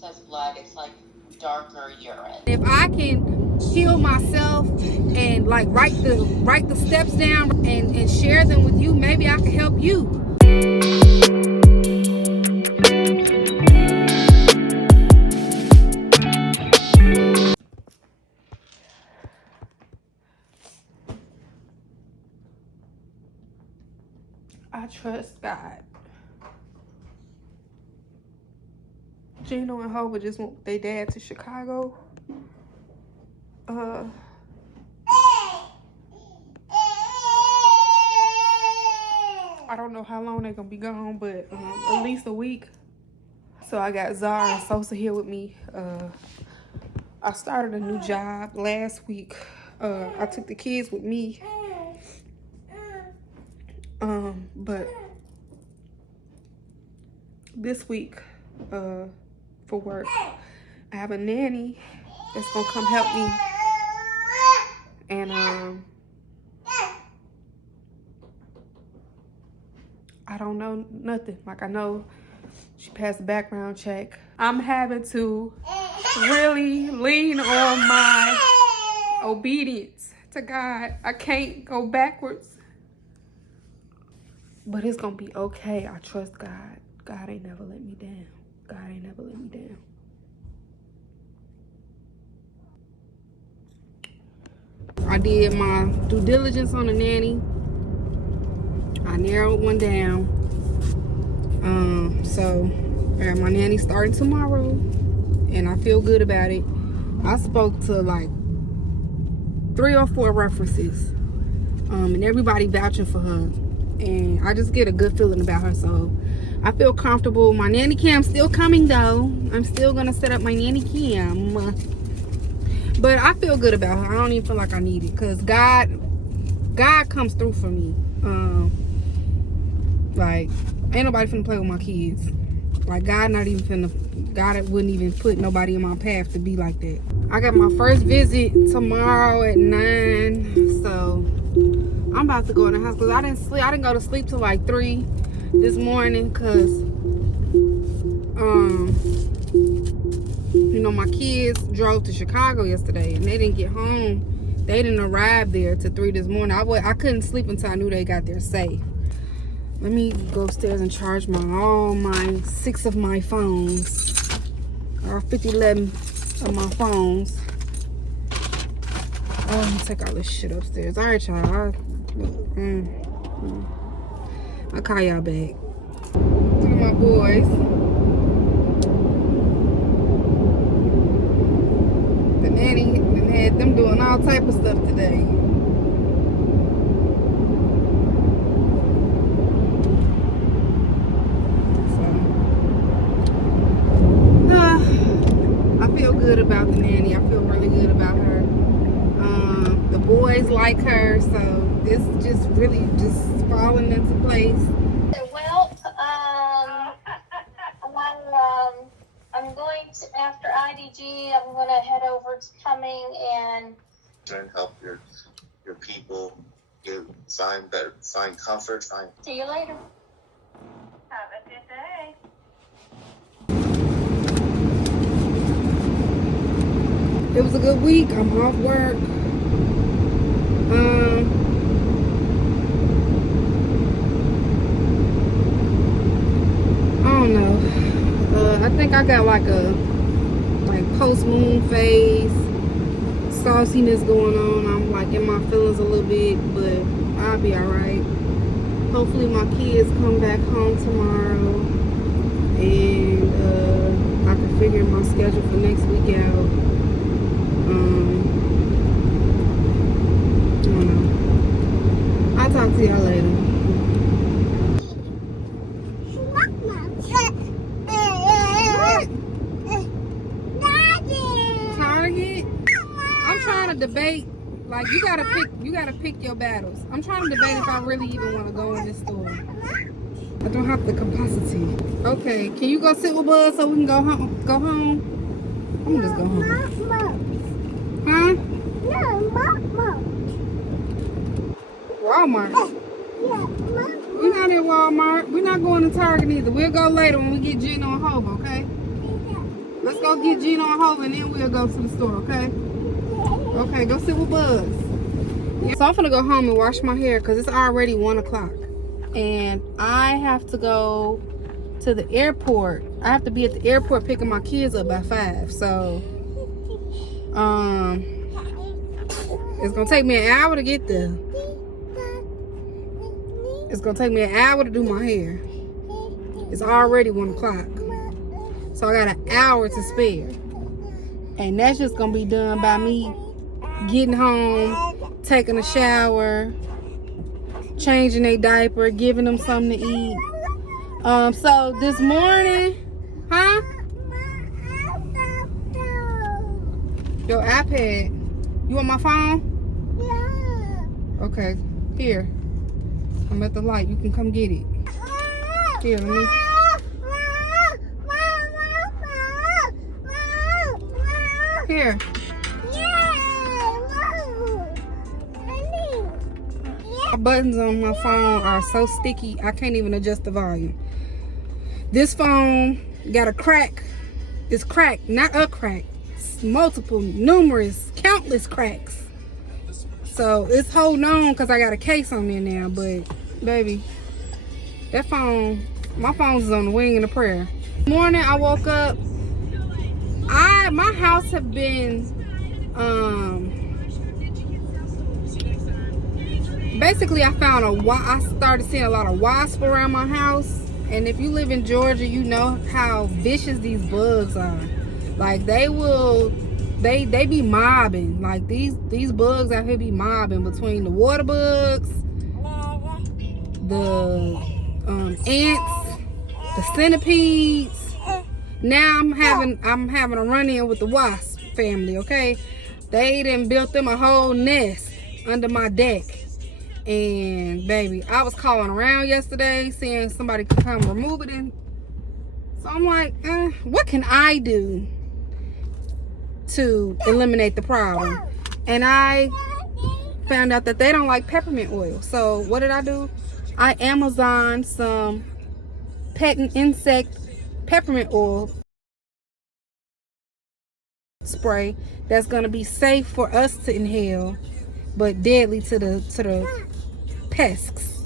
says blood, it's like darker urine. If I can heal myself and like write the steps down and share them with you, maybe I can help you. I trust God. Gino and Hova just went with their dad to Chicago. I don't know how long they're gonna be gone, but at least a week. So I got Zara and Sosa here with me. I started a new job last week. I took the kids with me. But this week, for work, I have a nanny that's gonna come help me. And I don't know nothing. Like, I know she passed the background check. I'm having to really lean on my obedience to God. I can't go backwards. But it's gonna be okay. I trust God. God ain't never let me down. God ain't never let me down. I did my due diligence on the nanny. I narrowed one down. So my nanny starting tomorrow, and I feel good about it. I spoke to like 3 or 4 references, and everybody vouching for her. And I just get a good feeling about her, so I feel comfortable. My nanny cam's still coming though. I'm still gonna set up my nanny cam, but I feel good about her. I don't even feel like I need it, because God comes through for me. Like, ain't nobody finna play with my kids. Like, God wouldn't even put nobody in my path to be like that. I got my first visit tomorrow at 9, so I'm about to go in the house, because I didn't go to sleep till like 3 this morning, because you know, my kids drove to Chicago yesterday and they didn't get home. They didn't arrive there till 3 this morning. I couldn't sleep until I knew they got there safe. Let me go upstairs and charge all my 6 of my phones, or 11 of my phones. Oh, I'm gonna take all this shit upstairs. All right, y'all. I'll call y'all back. Look at my boys. The nanny had them doing all type of stuff today. I feel good about the nanny. I feel really good about her. The boys like her, so it's just really just falling into place. Well, I'm going to, after IDG, I'm going to head over to Cumming and help your people find comfort. See you later. Have a good day. It was a good week. I'm off work. I don't know. I think I got like a post-moon phase, sauciness going on. I'm like in my feelings a little bit, but I'll be alright. Hopefully my kids come back home tomorrow, and I can figure my schedule for next week out. I don't know. I'll talk to y'all later. Target? I'm trying to debate. Like, you gotta pick your battles. I'm trying to debate if I really even want to go in this store. I don't have the capacity. Okay, can you go sit with Buzz so we can go home? I'm gonna just go home. Huh? Walmart. We're not at Walmart. We're not going to Target either. We'll go later when we get Gino and Hova, okay? Let's go get Gina on hold and then we'll go to the store, okay? Okay, go sit with Buzz. Yeah. So I'm gonna go home and wash my hair because it's already 1 o'clock. And I have to go to the airport. I have to be at the airport picking my kids up by 5. So, it's gonna take me an hour to get there. It's gonna take me an hour to do my hair. It's already 1 o'clock. So I got an hour to spare. And that's just gonna be done by me getting home, taking a shower, changing their diaper, giving them something to eat. So this morning, huh? Your iPad. You want my phone? Yeah. Okay, here. I'm at the light. You can come get it. Here, let me. Here. My buttons on my phone are so sticky, I can't even adjust the volume. This phone got a crack. It's cracked, not a crack. It's multiple, numerous, countless cracks. So it's holding on because I got a case on there now. But baby, that phone, my phone's is on the wing and a prayer. Morning, I woke up. My house have been basically I started seeing a lot of wasps around my house. And if you live in Georgia, you know how vicious these bugs are. Like they be mobbing. Like these bugs out here be mobbing between the water bugs, the ants, the centipedes. Now I'm having a run-in with the wasp family, okay? They done built them a whole nest under my deck. And baby, I was calling around yesterday saying somebody could come remove it. So I'm like, what can I do to eliminate the problem? And I found out that they don't like peppermint oil. So what did I do? I Amazoned some pet and insect peppermint oil spray that's gonna be safe for us to inhale, but deadly to the pests.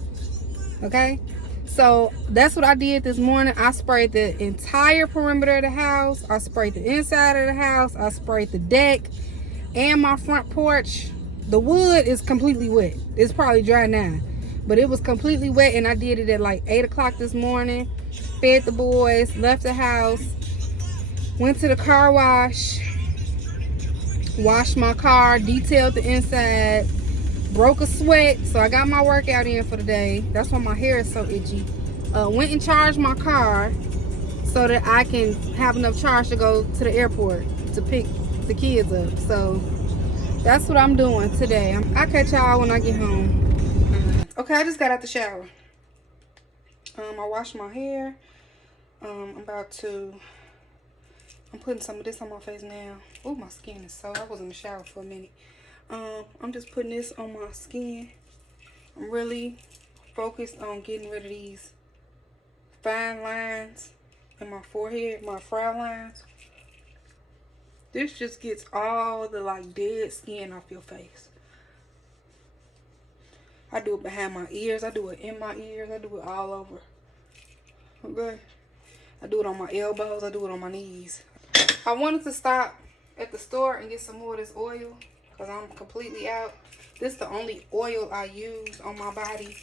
Okay, so that's what I did this morning. I sprayed the entire perimeter of the house. I sprayed the inside of the house. I sprayed the deck and my front porch. The wood is completely wet. It's probably dry now, but it was completely wet, and I did it at like 8 o'clock this morning. Fed the boys, left the house, went to the car wash, washed my car, detailed the inside, broke a sweat, so I got my workout in for the day. That's why my hair is so itchy. Went and charged my car so that I can have enough charge to go to the airport to pick the kids up. So that's what I'm doing today. I'll catch y'all when I get home. Okay, I just got out the shower. I washed my hair. I'm putting some of this on my face now. Oh, my skin is so, I was in the shower for a minute. I'm just putting this on my skin. I'm really focused on getting rid of these fine lines in my forehead, my frown lines. This just gets all the like dead skin off your face. I do it behind my ears. I do it in my ears. I do it all over. Okay. I do it on my elbows. I do it on my knees. I wanted to stop at the store and get some more of this oil because I'm completely out. This is the only oil I use on my body.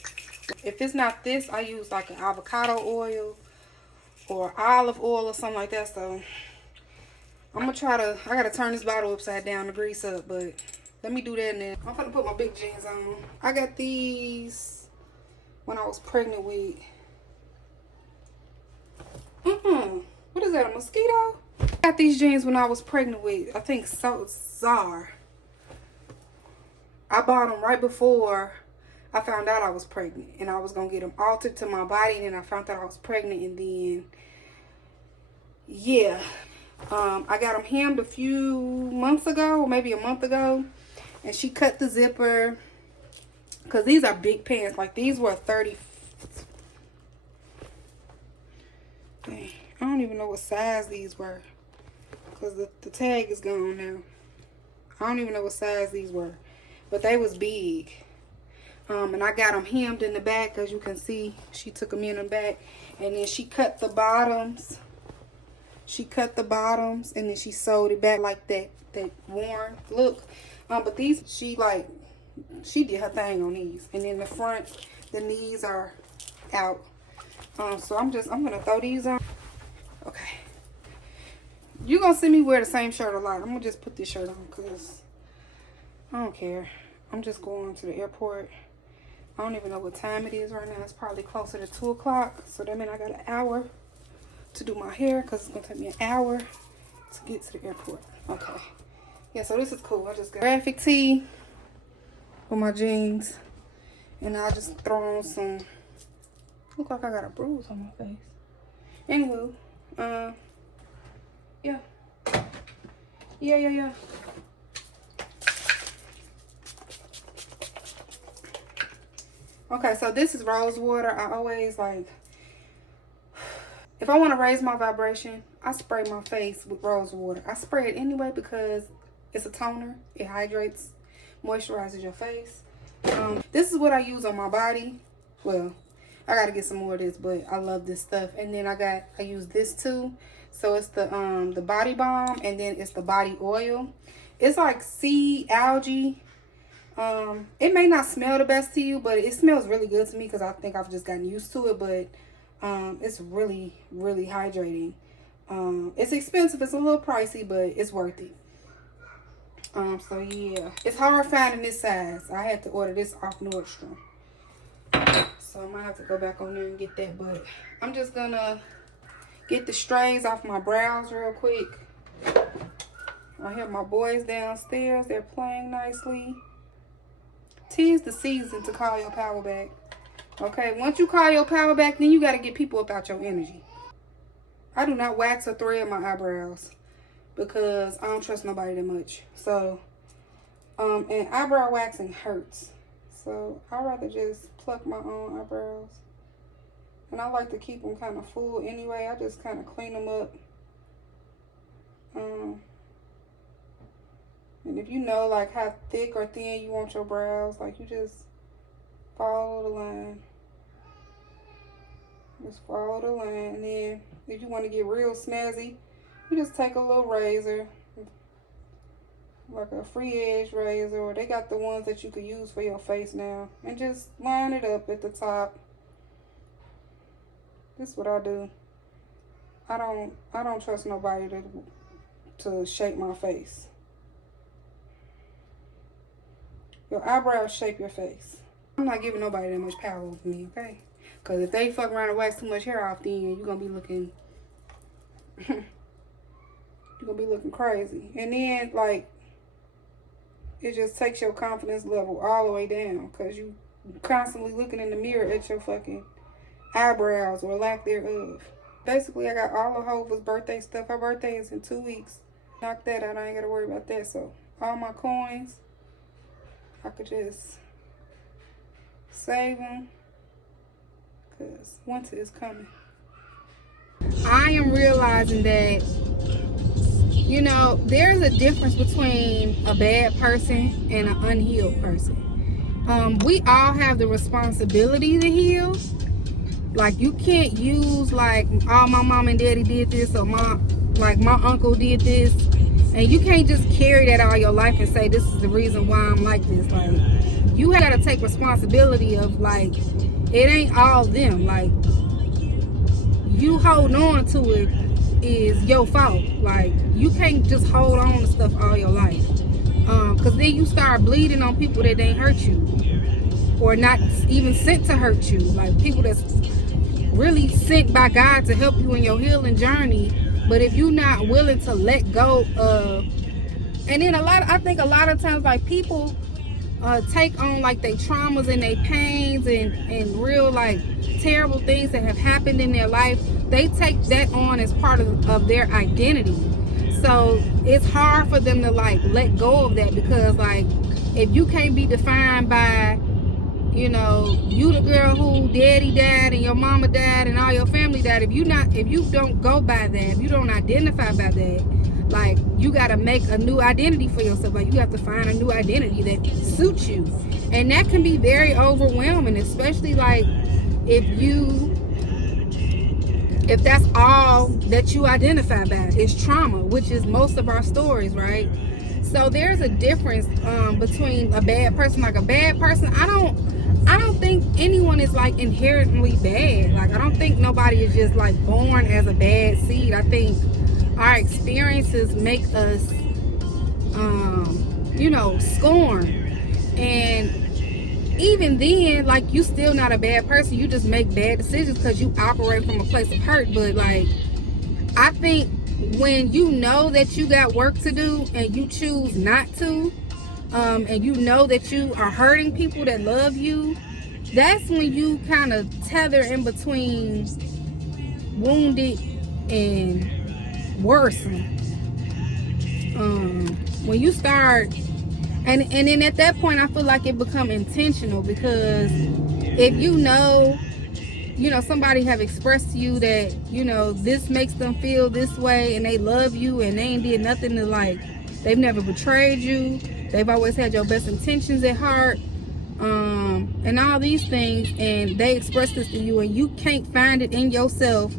If it's not this, I use like an avocado oil or olive oil or something like that. So I'm gonna try to, I gotta turn this bottle upside down to grease up, but let me do that and then I'm gonna put my big jeans on. I got these when I was pregnant with, what is that, a mosquito? I got these jeans when I was pregnant with, I think Zar. I bought them right before I found out I was pregnant, and I was gonna get them altered to my body, and then I found out I was pregnant, and then yeah, I got them hemmed a few months ago, or maybe a month ago, and she cut the zipper because these are big pants. Like these were 30. Dang, I don't even know what size these were. because the tag is gone now. I don't even know what size these were, but they was big. And I got them hemmed in the back, as you can see. She took them in the back, and then she cut the bottoms. She cut the bottoms, and then she sewed it back like that worn look. But these, she did her thing on these. And then the front, the knees are out. So I'm gonna throw these on. Okay. You're gonna see me wear the same shirt a lot. I'm gonna just put this shirt on because I don't care. I'm just going to the airport. I don't even know what time it is right now. It's probably closer to 2 o'clock. So that means I got an hour to do my hair because it's going to take me an hour to get to the airport. Okay. Yeah, so this is cool. I just got a graphic tee with my jeans. And I'll just throw on some... Look like I got a bruise on my face. Anywho. Yeah. Yeah. Okay, so this is rose water. I always if I want to raise my vibration, I spray my face with rose water. I spray it anyway because it's a toner. It hydrates, moisturizes your face. This is what I use on my body. Well, I got to get some more of this, but I love this stuff. And then I use this too. So it's the body balm, and then it's the body oil. It's like sea algae. It may not smell the best to you, but it smells really good to me because I think I've just gotten used to it. But it's really, really hydrating. It's expensive. It's a little pricey, but it's worth it. So yeah, it's hard finding this size. I had to order this off Nordstrom, so I might have to go back on there and get that. But I'm just gonna get the strains off my brows real quick. I have my boys downstairs. They're playing nicely. 'Tis the season to call your power back. Okay, once you call your power back, then you got to get people up out your energy. I do not wax or thread my eyebrows because I don't trust nobody that much. So, and eyebrow waxing hurts. So, I'd rather just pluck my own eyebrows. And I like to keep them kind of full anyway. I just kind of clean them up. And if you know like how thick or thin you want your brows, like you just follow the line. Just follow the line. And then if you want to get real snazzy, you just take a little razor, like a free edge razor, or they got the ones that you could use for your face now, and just line it up at the top. This is what I do. I don't trust nobody to shape my face. Your eyebrows shape your face. I'm not giving nobody that much power over me, okay? Because if they fuck around and wax too much hair off, then you're going to be looking... you're going to be looking crazy. And then, like, it just takes your confidence level all the way down. Because you constantly looking in the mirror at your fucking eyebrows or lack thereof. Basically, I got all of Hova's birthday stuff. Her birthday is in 2 weeks. Knock that out. I ain't got to worry about that. So, all my coins... I could just save them because winter is coming. I am realizing that, you know, there's a difference between a bad person and an unhealed person. We all have the responsibility to heal. Like, you can't use like, oh, my mom and daddy did this, or my uncle did this. And you can't just carry that all your life and say, this is the reason why I'm like this. Like, you got to take responsibility of, like, it ain't all them. Like, you holding on to it is your fault. Like, you can't just hold on to stuff all your life. Because then you start bleeding on people that ain't hurt you. Or not even sent to hurt you. Like, people that's really sent by God to help you in your healing journey. But if you're not willing to let go of, and then I think a lot of times, like, people take on like their traumas and their pains and real like terrible things that have happened in their life. They take that on as part of their identity. So it's hard for them to like let go of that, because like, if you can't be defined by, you know, you the girl who daddy died and your mama died and all your family died, if you don't go by that, if you don't identify by that, Like, you got to make a new identity for yourself. Like, you have to find a new identity that suits you. And that can be very overwhelming, especially like if that's all that you identify by is trauma, which is most of our stories, right? So there's a difference between a bad person. Like, a bad person, I don't think anyone is like inherently bad. Like, I don't think nobody is just like born as a bad seed. I think our experiences make us scorn. And even then, like, you still not a bad person. You just make bad decisions because you operate from a place of hurt. But like, I think when you know that you got work to do and you choose not to, and you know that you are hurting people that love you, that's when you kind of tether in between wounded and worsen. When you start, and then at that point, I feel like it become intentional, because if you know somebody have expressed to you that this makes them feel this way, and they love you, and they ain't did nothing to, like, they've never betrayed you, they've always had your best intentions at heart, and all these things, and they express this to you, and you can't find it in yourself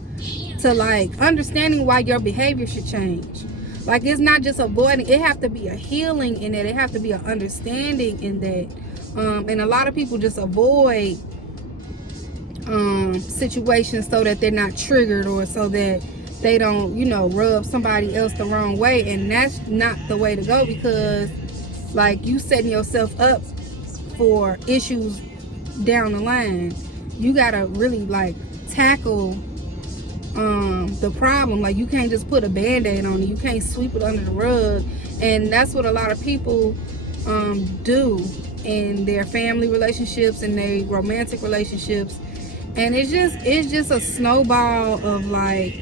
to, like, understanding why your behavior should change. Like, it's not just avoiding, it have to be a healing in that, it have to be an understanding in that. And a lot of people just avoid situations so that they're not triggered, or so that they don't rub somebody else the wrong way. And that's not the way to go, because like, you setting yourself up for issues down the line. You gotta really like tackle the problem. Like, you can't just put a band-aid on it. You can't sweep it under the rug. And that's what a lot of people do in their family relationships and their romantic relationships. And it's just a snowball of like,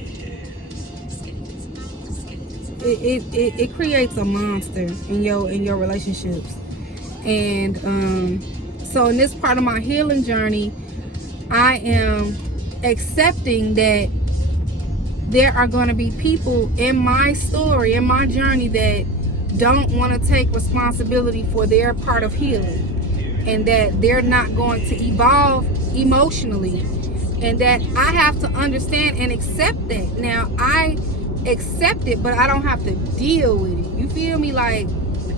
it creates a monster in your relationships. And so in this part of my healing journey, I am accepting that there are going to be people in my story, in my journey, that don't want to take responsibility for their part of healing, and that they're not going to evolve emotionally, and that I have to understand and accept that. Now, I accept it, but I don't have to deal with it. You feel me? Like,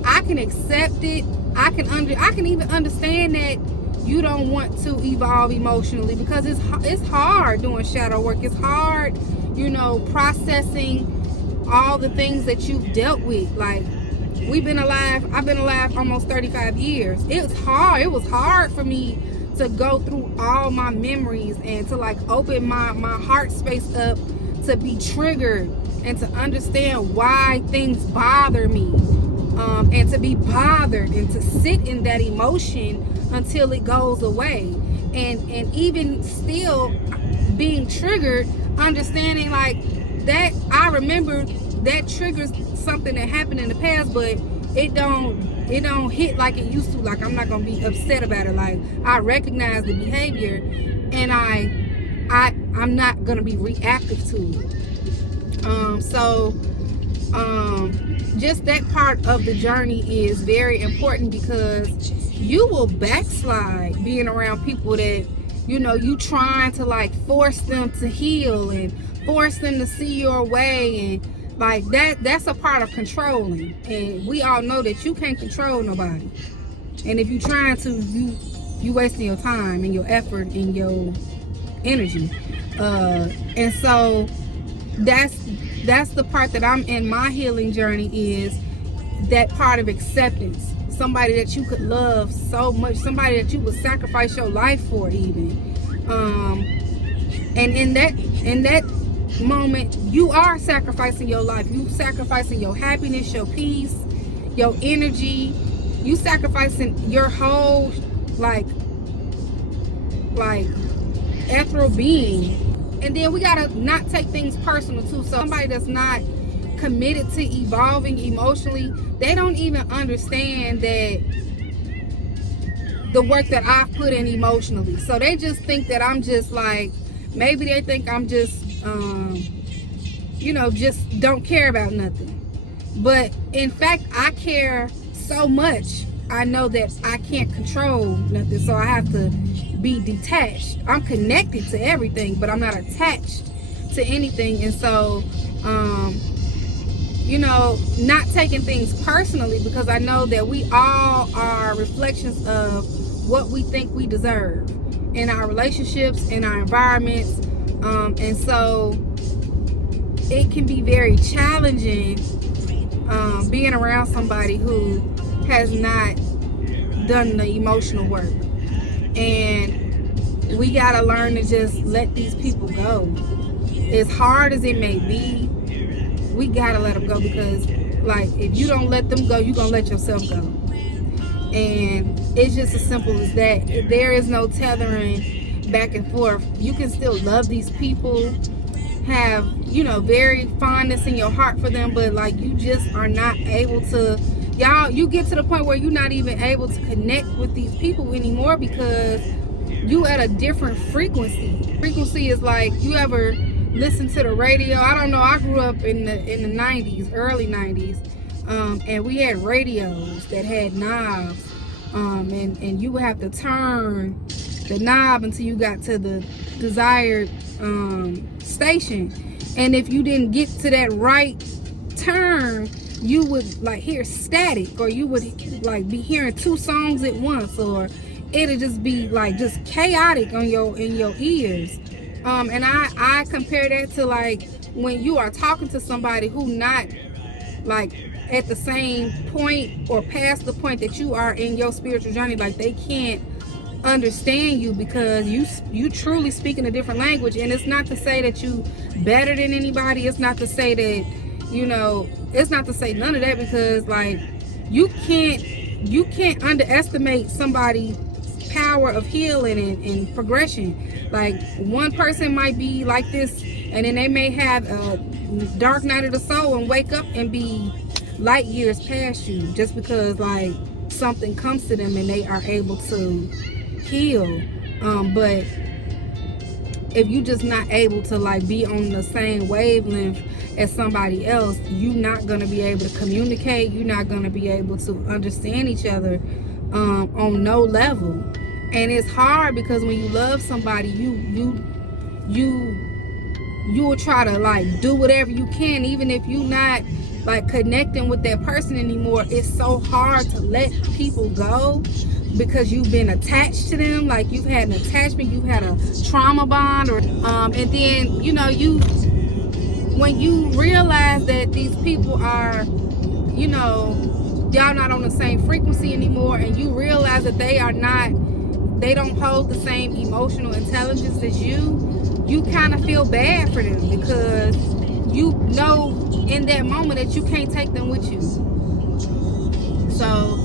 I can accept it. I can even understand that you don't want to evolve emotionally, because it's hard doing shadow work. It's hard, processing all the things that you've dealt with. Like, I've been alive almost 35 years. It's hard. It was hard for me to go through all my memories and to like open my heart space up, to be triggered and to understand why things bother me, and to be bothered and to sit in that emotion until it goes away. And even still being triggered, understanding like that, I remember that triggers something that happened in the past, but it don't hit like it used to. Like, I'm not gonna be upset about it. Like, I recognize the behavior, and I'm not gonna be reactive to it. Just that part of the journey is very important, because you will backslide being around people that you trying to like force them to heal and force them to see your way, and like that's a part of controlling. And we all know that you can't control nobody, and if you trying to, you wasting your time and your effort and your energy. And so that's the part that I'm in my healing journey, is that part of acceptance. Somebody that you could love so much, somebody that you would sacrifice your life for even. And in that moment, you are sacrificing your life. You sacrificing your happiness, your peace, your energy. You sacrificing your whole like ethereal being. And then we gotta not take things personal too. So somebody that's not committed to evolving emotionally, they don't even understand that the work that I've put in emotionally. So they just think that I'm just like, maybe they think I'm just just don't care about nothing. But in fact, I care so much. I know that I can't control nothing, so I have to be detached. I'm connected to everything, but I'm not attached to anything. And so, you know, not taking things personally, because I know that we all are reflections of what we think we deserve in our relationships, in our environments. And so it can be very challenging being around somebody who has not done the emotional work. And we gotta learn to just let these people go. As hard as it may be, we gotta let them go, because like, if you don't let them go, you're gonna let yourself go. And it's just as simple as that. There is no tethering back and forth. You can still love these people, have, you know, very fondness in your heart for them, but like, you just are not able to, you get to the point where you're not even able to connect with these people anymore, because you at a different frequency. Frequency is like, you ever listen to the radio? I don't know, I grew up in the 90s, early 90s, and we had radios that had knobs, and you would have to turn the knob until you got to the desired station. And if you didn't get to that right turn, you would like hear static, or you would like be hearing two songs at once, or it'll just be like just chaotic in your ears. And I compare that to like when you are talking to somebody who not like at the same point or past the point that you are in your spiritual journey. Like, they can't understand you because you truly speaking a different language. And it's not to say that you better than anybody. It's not to say that, you know, it's not to say none of that, because like, you can't underestimate somebody's power of healing and progression. Like, one person might be like this, and then they may have a dark night of the soul and wake up and be light years past you, just because like something comes to them and they are able to heal. But if you just not able to like be on the same wavelength as somebody else, you're not going to be able to communicate. You're not going to be able to understand each other on no level. And it's hard, because when you love somebody, you will try to like do whatever you can, even if you're not like connecting with that person anymore. It's so hard to let people go, because you've been attached to them. Like, you've had an attachment, you've had a trauma bond, or and then, you know, when you realize that these people are, you know, y'all not on the same frequency anymore, and you realize that they don't hold the same emotional intelligence as you kind of feel bad for them, because you know in that moment that you can't take them with you. So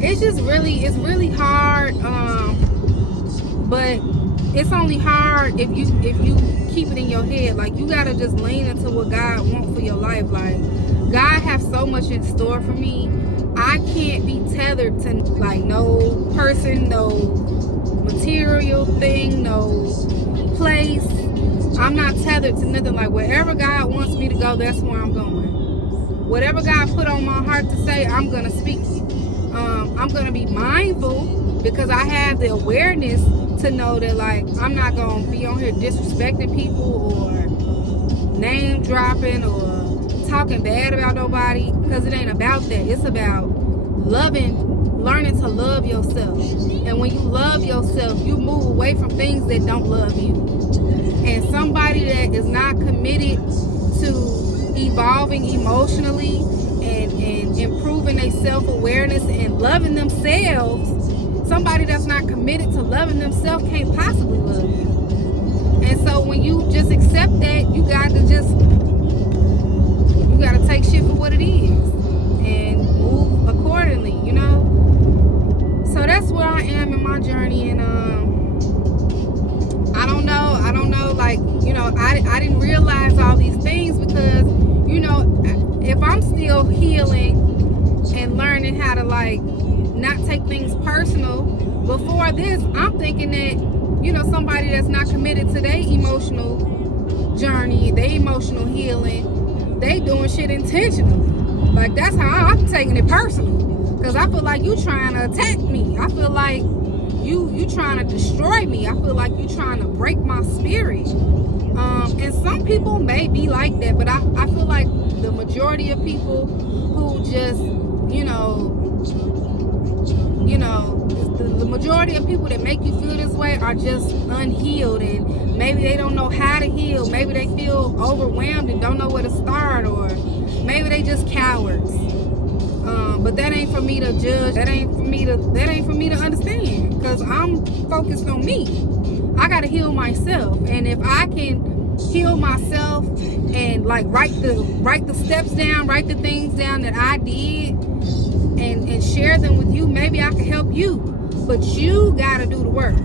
it's really hard, but it's only hard if you keep it in your head. Like, you gotta just lean into what God wants for your life. Like, God has so much in store for me. I can't be tethered to like no person, no material thing, no place. I'm not tethered to nothing. Like, wherever God wants me to go, that's where I'm going. Whatever God put on my heart to say, I'm gonna speak it. I'm gonna be mindful, because I have the awareness to know that like, I'm not gonna be on here disrespecting people or name dropping or talking bad about nobody, because it ain't about that. It's about learning to love yourself. And when you love yourself, you move away from things that don't love you. And somebody that is not committed to evolving emotionally and improving their self-awareness and loving themselves, somebody that's not committed to loving themselves can't possibly love you. And so when you just accept that, you gotta take shit for what it is and move accordingly, you know. So that's where I am in my journey. And I don't know, like, you know, I didn't realize all these things, because, you know, if I'm still healing and learning how to like not take things personal, before this I'm thinking that, you know, somebody that's not committed to their emotional journey, their emotional healing, they doing shit intentionally. Like, that's how I'm taking it personal. Because I feel like you trying to attack me. I feel like you trying to destroy me. I feel like you trying to break my spirit. And some people may be like that, but I feel like the majority of people who just, the majority of people that make you feel this way are just unhealed, and maybe they don't know how to heal. Maybe they feel overwhelmed and don't know where to start, or maybe they just cowards. But that ain't for me to judge. That ain't for me to understand, because I'm focused on me. I gotta heal myself, and if I can heal myself and like write the steps down, write the things down that I did, and share them with you, maybe I can help you. But you gotta do the work.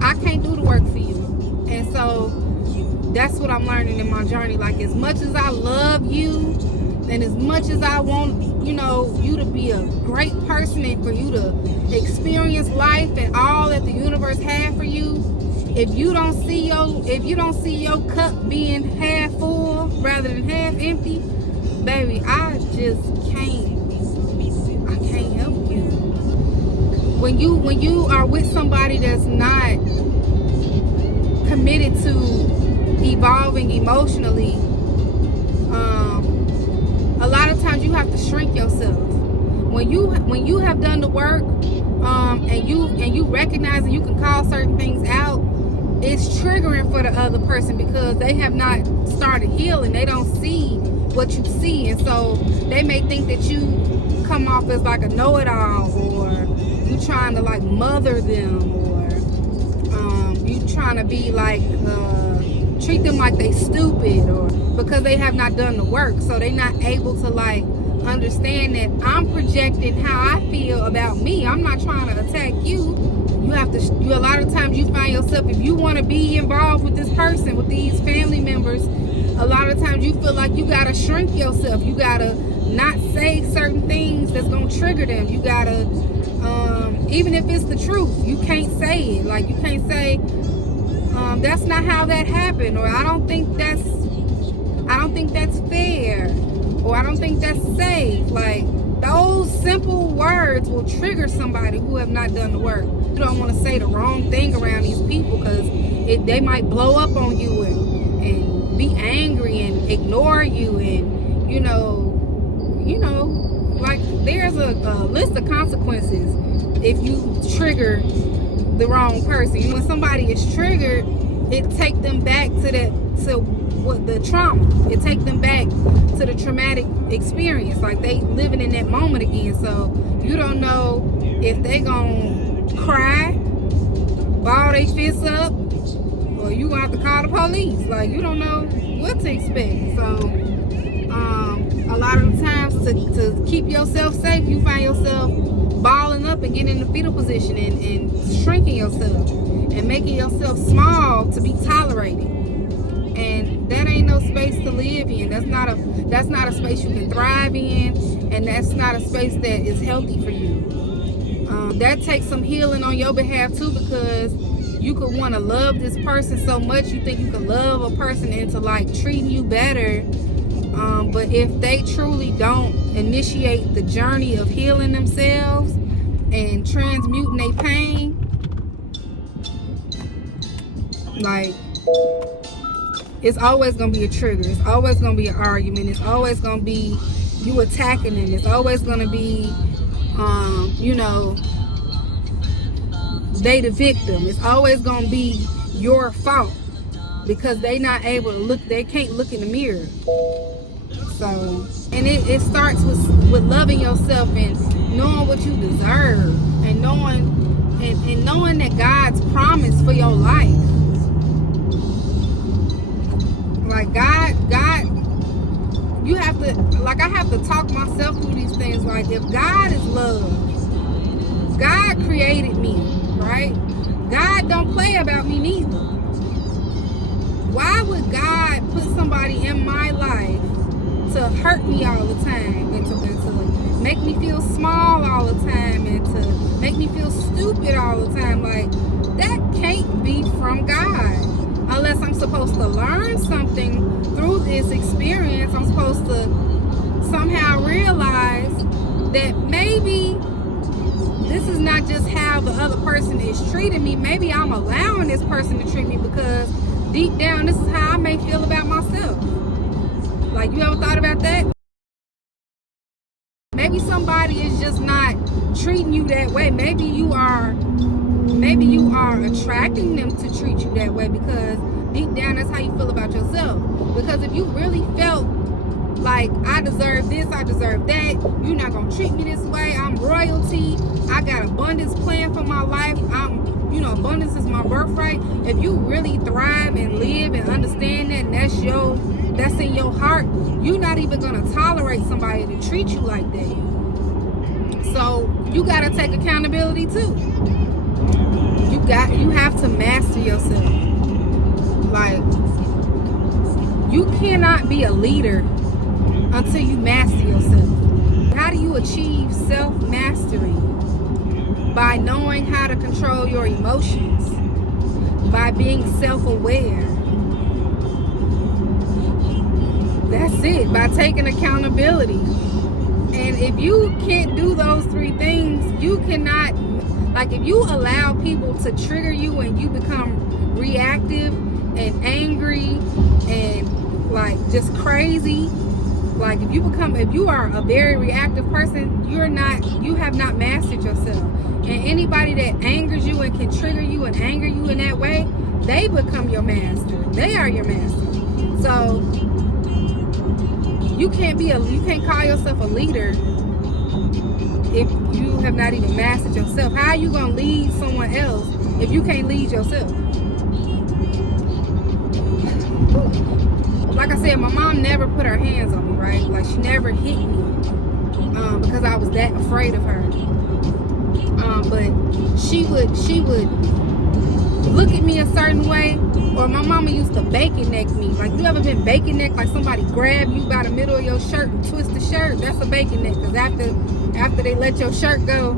I can't do the work for you. And so that's what I'm learning in my journey. Like, as much as I love you, and as much as I want, you to be a great person, and for you to experience life and all that the universe has for you, if you don't see your cup being half full rather than half empty, baby, I can't help you. When you are with somebody that's not committed to evolving emotionally, a lot of times you have to shrink yourself. When you have done the work, and you recognize and you can call certain things out, it's triggering for the other person because they have not started healing. They don't see what you see, and so they may think that you come off as like a know-it-all, or you trying to like mother them, or you trying to be like treat them like they stupid, or because they have not done the work, so they're not able to like understand that I'm projecting how I feel about me. I'm not trying to attack you. A lot of times you find yourself, if you want to be involved with this person, with these family members, a lot of times you feel like you gotta shrink yourself. You gotta not say certain things that's gonna trigger them. You gotta, even if it's the truth, you can't say it. Like, you can't say, that's not how that happened, or I don't think that's fair, or I don't think that's safe. Like, those simple words will trigger somebody who have not done the work. You don't want to say the wrong thing around these people, because they might blow up on you and be angry and ignore you, and like, there's a list of consequences if you trigger the wrong person. When somebody is triggered, it takes them back to the trauma. It takes them back to the traumatic experience. Like, they living in that moment again. So you don't know if they gonna cry, ball their fists up, or you gonna have to call the police. Like, you don't know what to expect. So a lot of the times, to keep yourself safe, you find yourself balling up and getting in the fetal position, and shrinking yourself and making yourself small to be tolerated. And that ain't no space to live in. That's not a space you can thrive in, and that's not a space that is healthy for you. That takes some healing on your behalf too, because you could want to love this person so much, you think you can love a person into like treating you better, but if they truly don't initiate the journey of healing themselves and transmuting their pain, like, it's always going to be a trigger. It's always going to be an argument. It's always going to be you attacking them. It's always going to be, they the victim. It's always going to be your fault, because they not able to look. They can't look in the mirror. So, and it starts with loving yourself and knowing what you deserve, and knowing that God's promise for your life. Like, God, you have to, like, I have to talk myself through these things. Like, if God is love, God created me, right? God don't play about me neither. Why would God put somebody in my life to hurt me all the time, and to make me feel small all the time, and to make me feel stupid all the time? Like, that can't be from God. Unless I'm supposed to learn something through this experience, I'm supposed to somehow realize that maybe this is not just how the other person is treating me. Maybe I'm allowing this person to treat me because deep down, this is how I may feel about myself. Like, you ever thought about that? Maybe somebody is just not treating you that way. Maybe you are attracting them to treat you that way because deep down, that's how you feel about yourself. Because if you really felt like, I deserve this, I deserve that, you're not gonna treat me this way, I'm royalty, I got abundance planned for my life, abundance is my birthright. If you really thrive and live and understand that, and that's in your heart, you're not even gonna tolerate somebody to treat you like that. So you gotta take accountability too. You have to master yourself. Like, you cannot be a leader until you master yourself. How do you achieve self-mastery? By knowing how to control your emotions, by being self-aware. That's it, by taking accountability. And if you can't do those three things, you cannot, like, if you allow people to trigger you and you become reactive and angry and like just crazy, like if you are a very reactive person, you have not mastered yourself. And anybody that angers you and can trigger you and anger you in that way, they become your master. They are your master. So you can't call yourself a leader if you have not even mastered yourself. How are you gonna lead someone else if you can't lead yourself? Like I said, my mom never put her hands on me, right? Like, she never hit me because I was that afraid of her. But she would look at me a certain way, or my mama used to bacon neck me. Like, you ever been bacon neck? Like somebody grab you by the middle of your shirt and twist the shirt? That's a bacon neck. Because after they let your shirt go,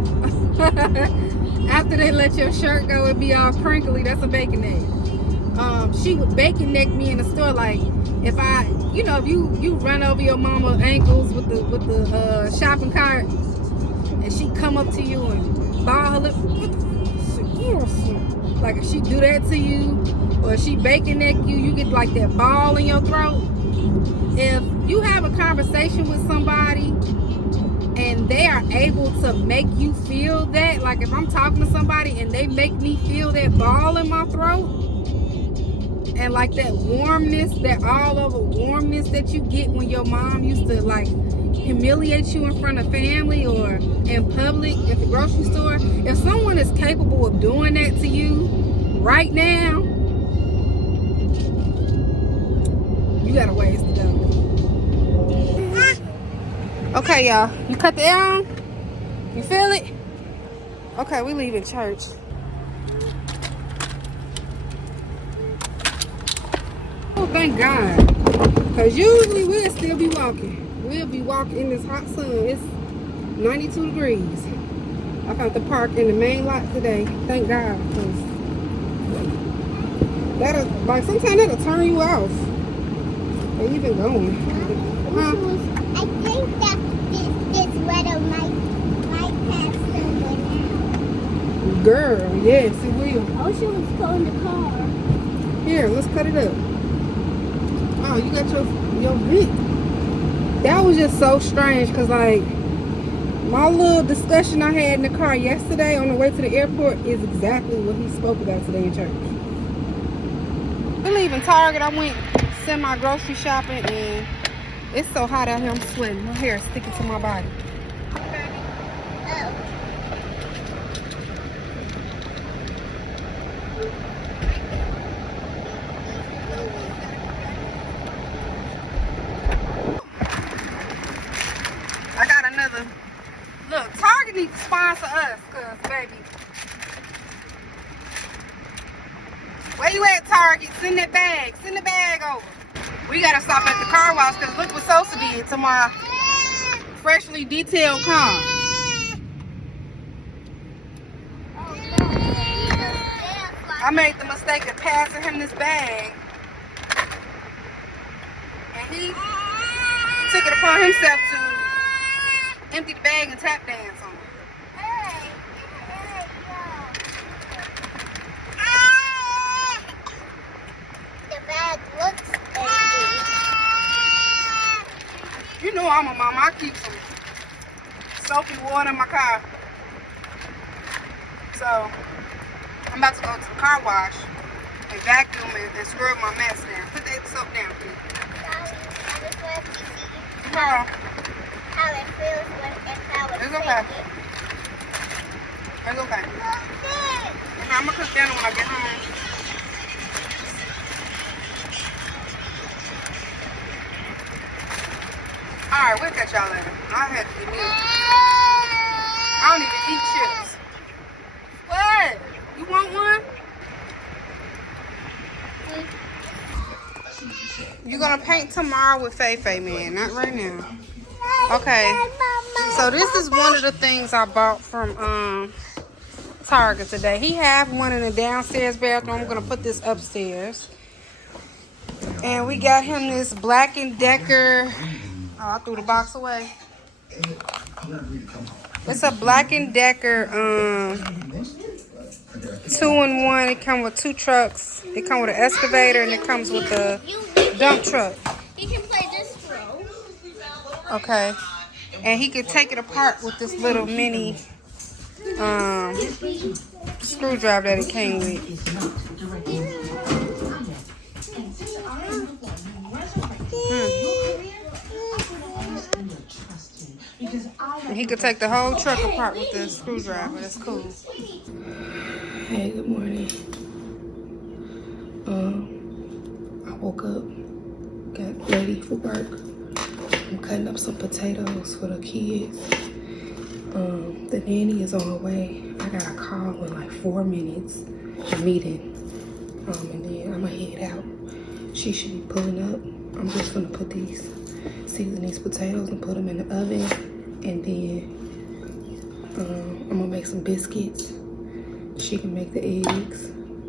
it'd be all crinkly. That's a bacon neck. She would bacon neck me in the store. Like, if if you run over your mama's ankles with the shopping cart, and she come up to you and ball her lip, like if she do that to you, or she bacon neck you, you get like that ball in your throat. If you have a conversation with somebody and they are able to make you feel that, like if I'm talking to somebody and they make me feel that ball in my throat, and like that warmness, that all over warmness that you get when your mom used to like humiliate you in front of family or in public at the grocery store, if someone is capable of doing that to you right now, you got a ways to go. Okay, y'all, you cut the air on? You feel it? Okay, we leaving church. Oh, thank God. Because usually we'll still be walking. We'll be walking in this hot sun. It's 92 degrees. I found the park in the main lot today. Thank God. Because sometimes that'll turn you off. Or even going. Huh? I think that this weather might pass somewhere now. Girl, yes, it will. Ocean was cold in the car. Here, let's cut it up. Oh, you got your bit. That was just so strange because, like, my little discussion I had in the car yesterday on the way to the airport is exactly what he spoke about today in church. We're leaving Target. I went semi grocery shopping and it's so hot out here. I'm sweating. My hair is sticking to my body. I got another. Look, Target needs to sponsor us, cause baby. Where you at, Target? Send that bag. Send the bag over. We gotta stop at the car wash because look what Sosa did to my freshly detailed car. I made the mistake of passing him this bag, and he took it upon himself to empty the bag and tap dance on it. The bag looks empty. You know I'm a mama. I keep some soapy water in my car. So I'm about to go to the car wash and vacuum and scrub my mess down. Put that soap down, please. I just want to see Tomorrow. how it feels when and how it It's okay. tastes. It's okay. And I'm gonna cook dinner when I get home. Alright, we'll catch y'all later. I had to eat meals. I don't even eat chips. What? You want one? You're gonna paint tomorrow with Fei Fei, man. Not right now. Okay. So this is one of the things I bought from Target today. He have one in the downstairs bathroom. I'm gonna put this upstairs. And we got him this Black & Decker. Oh, I threw the box away. It's a Black & Decker 2-in-1. It comes with 2 trucks. It comes with an excavator and it comes with a dump truck. You can play this throw. Okay. And he could take it apart with this little mini screwdriver that it came with. And he could take the whole truck apart with the screwdriver. That's cool. Hey, good morning. I woke up, got ready for work. I'm cutting up some potatoes for the kids. The nanny is on her way. I got a call in like 4 minutes, a meeting. And then I'm gonna head out. She should be pulling up. I'm just gonna season these potatoes and put them in the oven. And then I'm gonna make some biscuits. She can make the eggs.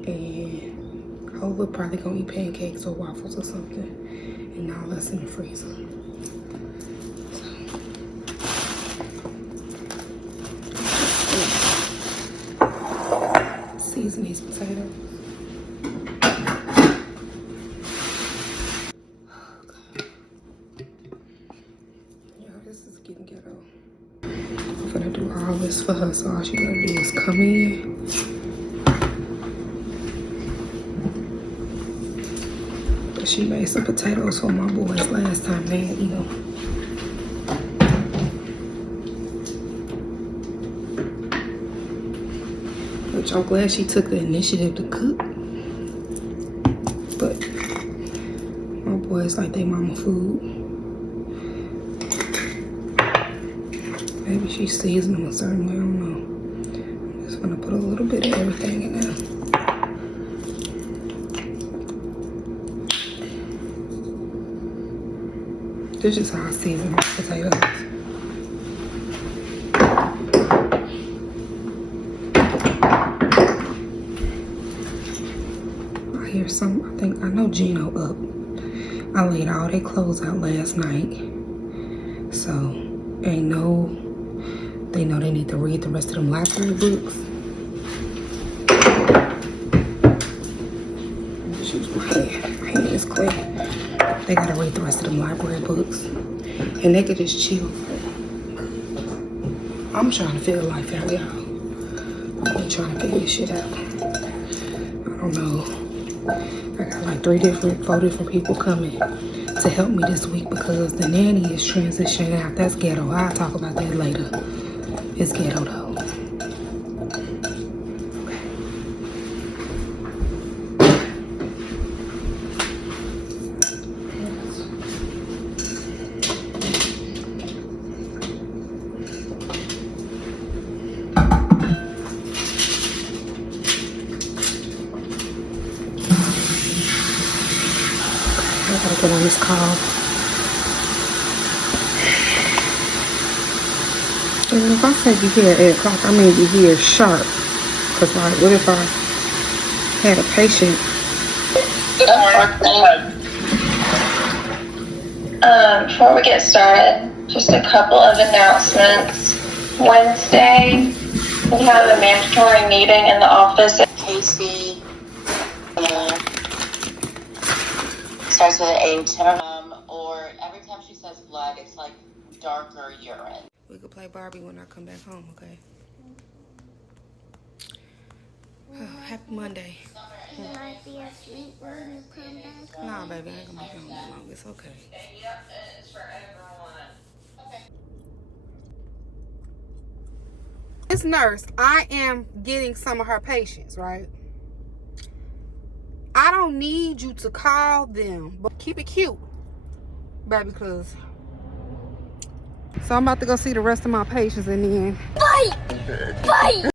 And we're probably gonna eat pancakes or waffles or something. And all that's in the freezer. Season these potatoes. Yeah, this is getting ghetto. I'm gonna do all this for her, so all she gotta do is come in. But she made some potatoes for my boys last time they had, Which I'm glad she took the initiative to cook. But my boys like their mama food. Maybe she seasoned them a certain way, I don't know. I'm just gonna put a little bit of everything in there. This is how I season my potatoes. I know Gino up. I laid all their clothes out last night. So, they know they need to read the rest of them library books. Shoot my hand. My hand is clear. They gotta read the rest of them library books. And they could just chill. I'm trying to figure life out, y'all. I'm trying to figure this shit out. I don't know. I got like 4 different people coming to help me this week because the nanny is transitioning out. That's ghetto. I'll talk about that later. It's ghetto though. I gotta get on this call. And if I say be here at 8 o'clock, I mean be here sharp. Cause like, what if I had a patient? Before we get started, Just a couple of announcements. Wednesday, we have a mandatory meeting in the office. Casey starts with an H. Or every time she says blood, it's like darker urine. We could play Barbie when I come back home, okay? Happy Monday. It might be asleep when you come back. Nah, baby, I ain't gonna be gone that long. It's okay. This nurse, I am getting some of her patients, right? I don't need you to call them, but keep it cute, baby, because... So I'm about to go see the rest of my patients and then... Fight!